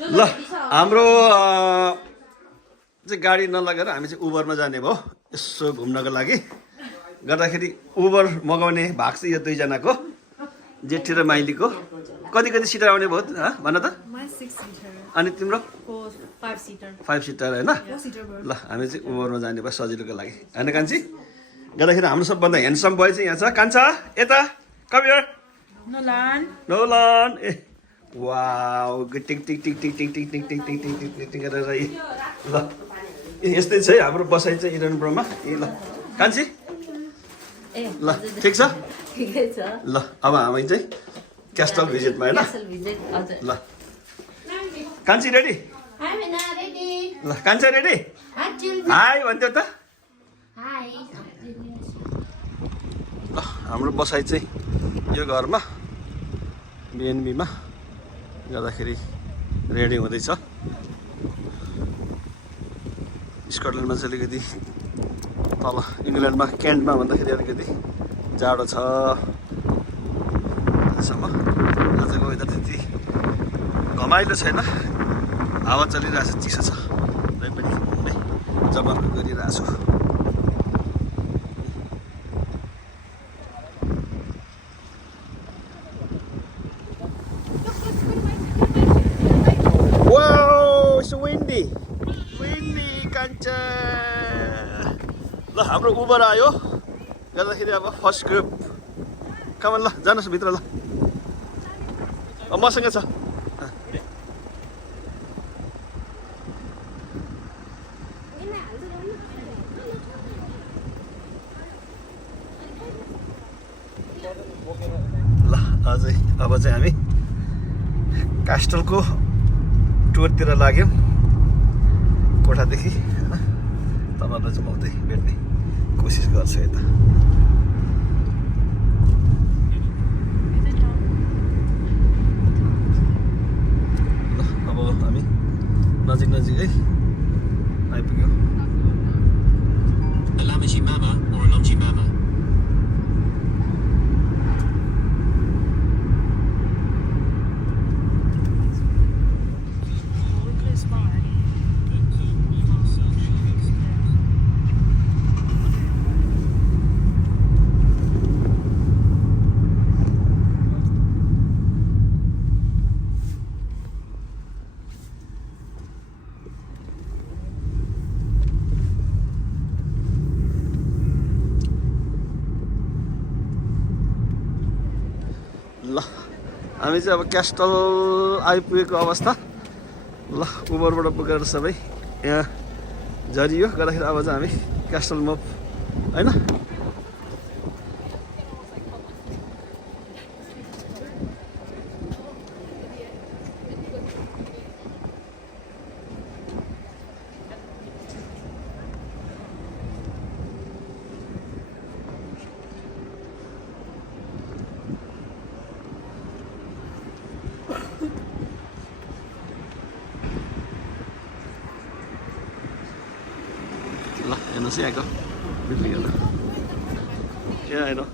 ल हाम्रो चाहिँ गाडी नलगेर हामी चाहिँ उबरमा जाने भयो यसो घुम्नको लागि गर्दाखेरि उबर मगाउने भएको छ यो दुईजनाको जेठी र माइलीको कति कति सिटर आउने भयो भन त अनि तिम्रो 5 सिटर होइन ल हामी चाहिँ उबरमा जाने भयो सजिलोको लागि होइन कान्छी गर्दाखेरि हाम्रो सबभन्दा ह्यान्डसम बोय चाहिँ यहाँ छ कान्छा यता कम हियर नोलान ए wow tick tick tick tick tick tick tick tick tick tick tick tick tick गरेर ल यस्तै छ है हाम्रो बसाइ चाहिँ इडेनबरोमा ए ल कान्छी ल ठिक छ ल अब हामी चाहिँ क्यास्टल भिजिटमा होइन ल कान्छी रेडी ल कान्छा रेडी हाई भन्थ्यो त ल हाम्रो बसाइ चाहिँ यो घरमा बिएनबीमा गर्दाखेरि रेडी हुँदैछ स्कटल्यान्डमा चाहिँ अलिकति तल इङ्ल्यान्डमा क्यान्टमा भन्दाखेरि अलिकति जाडो छ त्यसम्म आजको वेदर त्यति घमाइलो छैन हावा चलिरहेछ चिसो छ तै पनि घुम्ने जमर्को गरिरहेको छु ल हाम्रो उबर आयो गर्दाखेरि अब फर्स्ट ग्रुप कमान ल जानुहोस् भित्र ल मसँग छ ल अझै अब चाहिँ हामी क्यास्टलको टुरतिर लाग्यौँ कोठादेखि तपाईँहरूलाई चाहिँ म उतै भेट्ने कोसिस गर्छु यता ल अब हामी नजिक नजिकै आइपुग्यौँ ल हामी चाहिँ अब क्यास्टल आइपुगेको अवस्था ल उबरबाट पुगेर सबै यहाँ झरियो गर्दाखेरि अब चाहिँ हामी क्यास्टल मुभ होइन ल हेर्नुहोस् है यहाँको बिल्डिङहरू यहाँ हेर्नु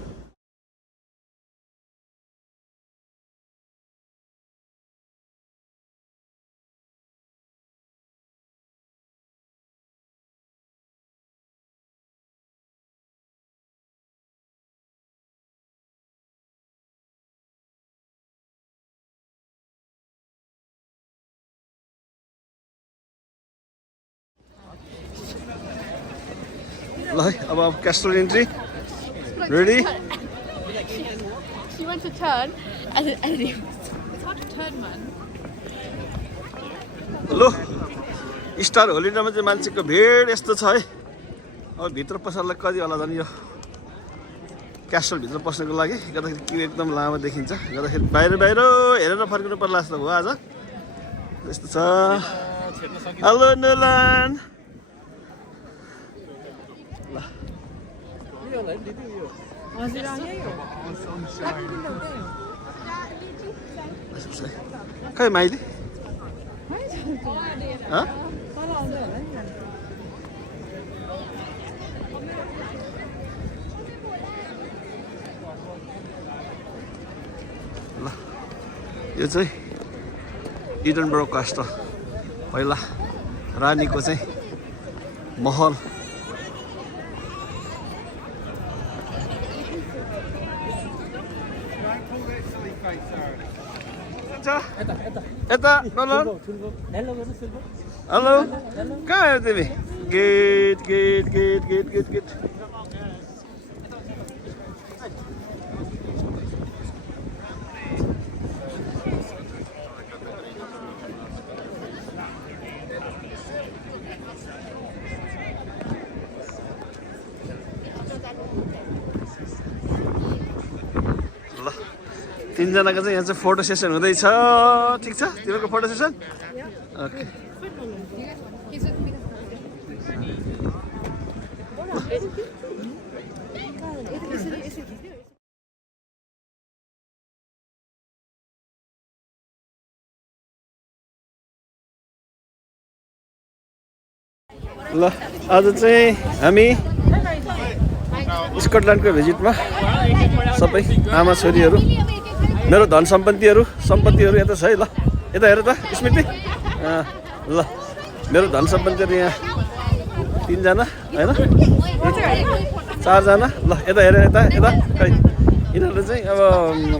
ल है अब castle entry ready She went to turn and it's hard to turn, man. लो स्टार होलिडेमा चाहिँ मान्छेको भिड यस्तो छ है अब भित्र पस्नलाई कति होला झन् यो क्यास्टलभित्र पस्नको लागि गर्दाखेरि क्यु एकदम लामो देखिन्छ गर्दाखेरि बाहिर बाहिर हेरेर फर्किनु पर्ला जस्तो भयो आज यस्तो छ हेलो नोलान खै माइली ल यो चाहिँ इडनबरो कास्टल पहिला रानीको चाहिँ महल यता नलन हेलो कहाँ आयो तिमी gate gate gate gate gate gate तीनजनाको चाहिँ यहाँ चाहिँ फोटो सेसन हुँदैछ ठिक छ तिमीहरूको फोटो सेसन ओके ल आज चाहिँ हामी स्कटल्यान्डको भिजिटमा सबै आमा छोरीहरू मेरो धन सम्पत्तिहरू यता छ है ल यता हेर त स्मृति ल मेरो धन सम्पत्तिहरू यहाँ 3 जना हैन 4 जना ल यता हेर यता खै यिनीहरू चाहिँ अब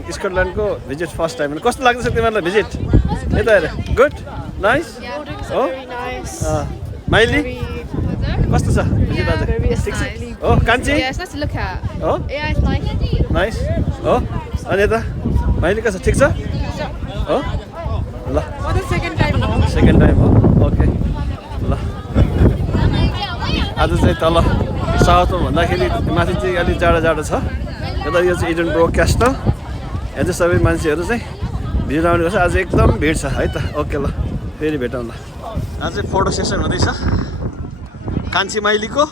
स्कटल्यान्डको भिजिट फर्स्ट टाइम कस्तो लाग्दैछ तिमीहरूलाई भिजिट यता हेर गुड नाइस हो माइली कस्तो छ भिजिट आज ठिक छ हो कान्छी it's nice to look at. हो Yeah, it's nice. नाइस हो अनि यता माइली कस्तो ठिक छ हो ल सेकेन्ड टाइम हो ओके ल आज चाहिँ तल साउथमा भन्दाखेरि माथि चाहिँ अलिक जाडो छ यता यो चाहिँ इडनबरो क्यास्टल यहाँ चाहिँ सबै मान्छेहरू चाहिँ भिड आउने गर्छ आज एकदम भिड छ है त ओके ल फेरि भेटौँ ल आज चाहिँ फोटो सेसन हुँदैछ कान्छी माइलीको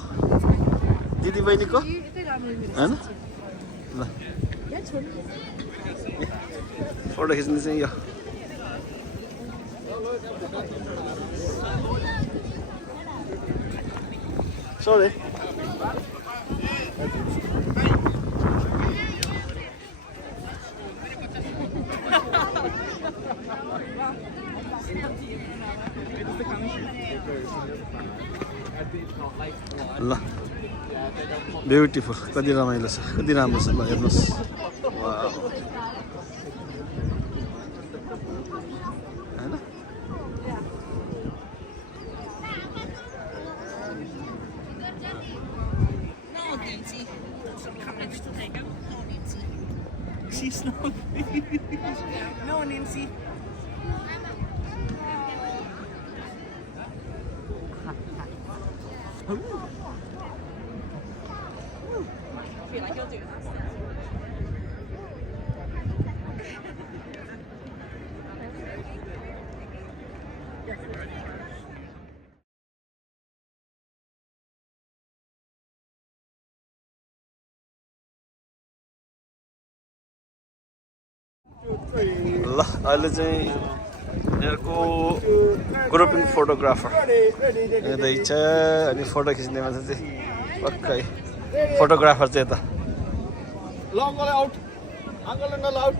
दिदी बहिनीको होइन ल फोटो खिच्ने चाहिँ यो Sorry. ल ब्युटिफुल कति रमाइलो छ कति राम्रो छ ल हेर्नुहोस् वाउ हैन She's not. No, Nancy. ल अहिले चाहिँ यहाँको ग्रुपिङ फोटोग्राफर हेर्दैछ अनि फोटो खिच्ने मान्छे चाहिँ पक्कै फोटोग्राफर चाहिँ यता ल अङ्कल आउट अङ्कल आउट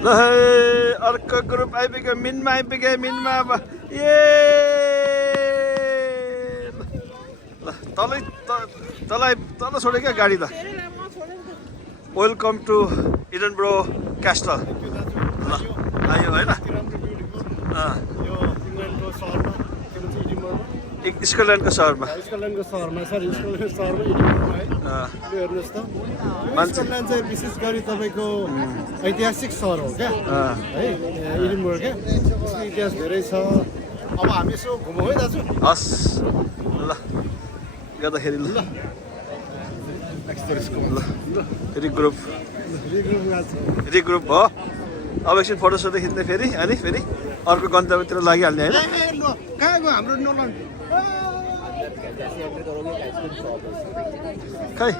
ल अर्को ग्रुप आइपुग्यो मिनमा अब ए ल तल छोड्यो क्या गाडी त वेलकम टु इडनबरो क्यास्टल ल आयो होइन स्कटल्यान्डको सहरमा हेर्नुहोस् त स्कटल्यान्ड चाहिँ विशेष गरी तपाईँको ऐतिहासिक सहर हो क्या है इडनबरो क्या यसको इतिहास धेरै छ अब हामी यसो घुमौँ है दाजु हस् ल गर्दाखेरि ल रिग्रुप हो अब एकछिन फोटो सोटो खिच्ने फेरि अनि फेरि अर्को गन्तव्यतिर लागिहाल्ने होइन कहाँ गयो हाम्रो नोलन खै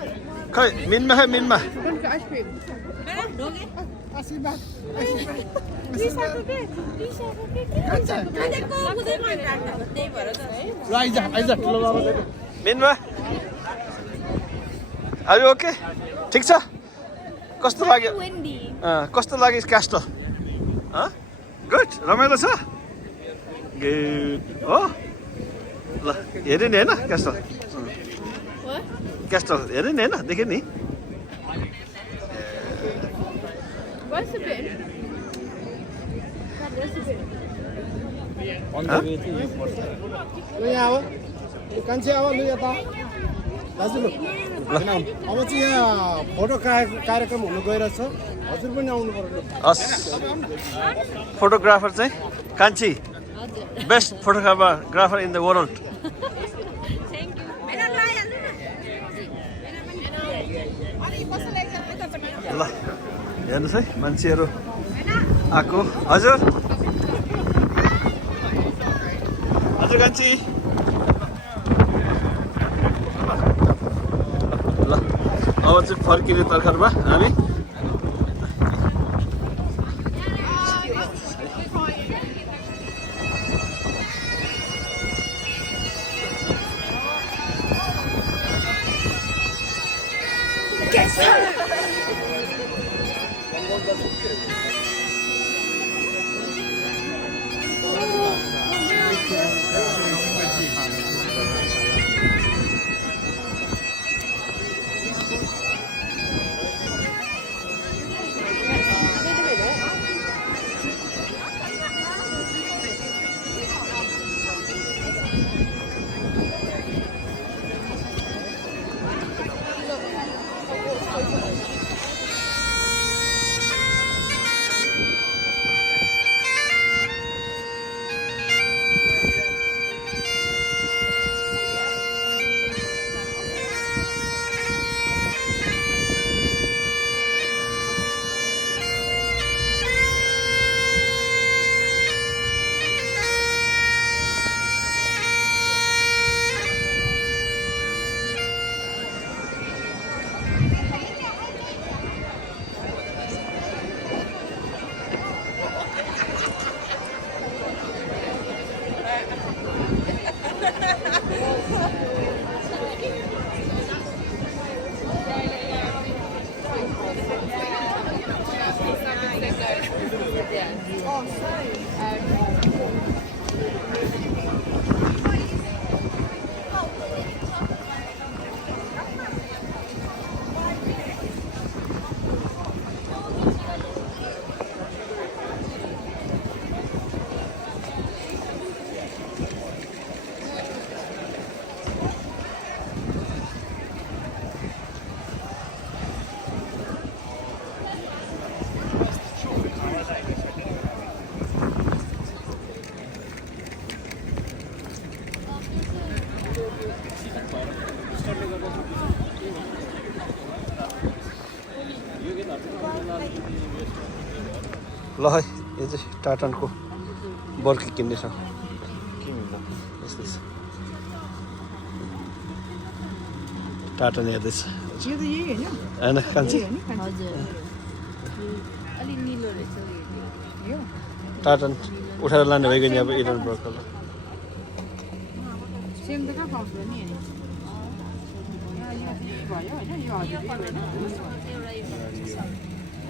खै मिनमा खै मिनमा Going for ice cream. आशीर्वाद ल आइज ठुलो बाबा मिनमा आर यु ओके ठिक छ कस्तो लाग्यो Windy. कस्तो लाग्यो क्यास्टल गुड रमाइलो छ गुड हो ल हेऱ्यो नि होइन क्यास्टल What? क्यास्टल हेऱ्यो नि होइन देख्यो नि What's the bin? What's the bin? ल यहाँ आऊ कान्छे आऊ लु यता दाजु लु अब चाहिँ यहाँ फोटो कार्यक्रम हुनु गइरहेछ हजुर पनि आउनु पर्यो हस् फोटोग्राफर चाहिँ कान्छी best photographer in the world ल हेर्नुहोस् है मान्छेहरू आएको हजुर हजुर कान्छी ल अब चाहिँ फर्किने तर्खरमा हामी ल है यो चाहिँ टाटानको बर्की किन्ने छ यस्तै छ टाटन हेर्दैछ यो त यही होइन होइन कान्छी हजुर अलि निलो रहेछ यो टाटन उठाएर लाने भइगयो नि अब इरन ब्रोकर सेम त कहाँ पाउँछ नि यो भयो होइन यो हजुर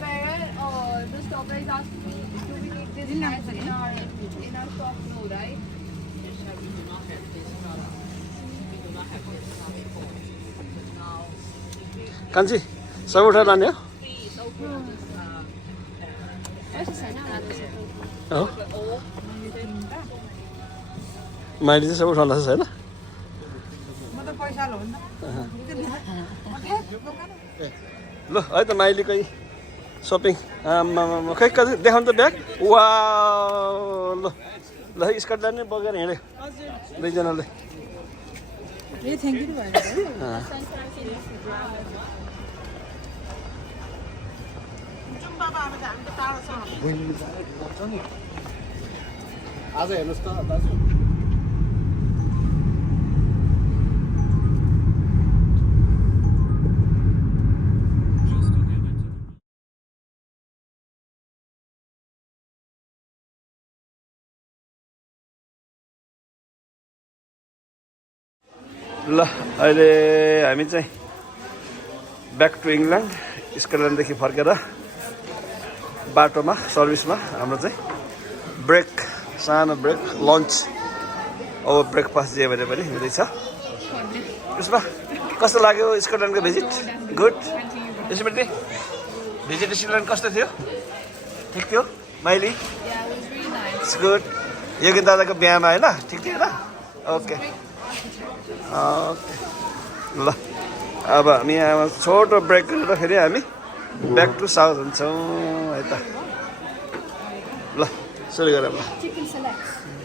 The strawberries asked me, do we need this in our shop? No, right? कान्छी सबै उठाएर लाने हो हो माइली चाहिँ सबै उठाउनु लाग्छ होइन म त पैसा लो नि ल है त माइलीकै सपिङ आमामा खै कति देखाउनु त ब्याग वा ल ल स्कटल्यान्ड नै बगेर हिँड्यो दुईजनाले ए थ्याङ्क यू भयो आज हेर्नुहोस् त दाजु ल अहिले हामी चाहिँ ब्याक टु इङ्ल्यान्ड स्कटल्यान्डदेखि फर्केर बाटोमा सर्भिसमा हाम्रो चाहिँ ब्रेक सानो ब्रेक लन्च अब ब्रेकफास्ट जे भने पनि हुँदैछ उसमा कस्तो लाग्यो स्कटल्यान्डको भिजिट गुड स्मृति भिजिट स्कटल्यान्ड कस्तो थियो ठिक थियो माइली Yeah, it was really nice. It's good Yogin दादाको बिहामा होइन ठिक थियो होइन ओके ल अब हामी यहाँ छोटो ब्रेक गरेर फेरि हामी ब्याक टु साउथ हुन्छौँ है त ल सुरु गरौँ ल Chicken select.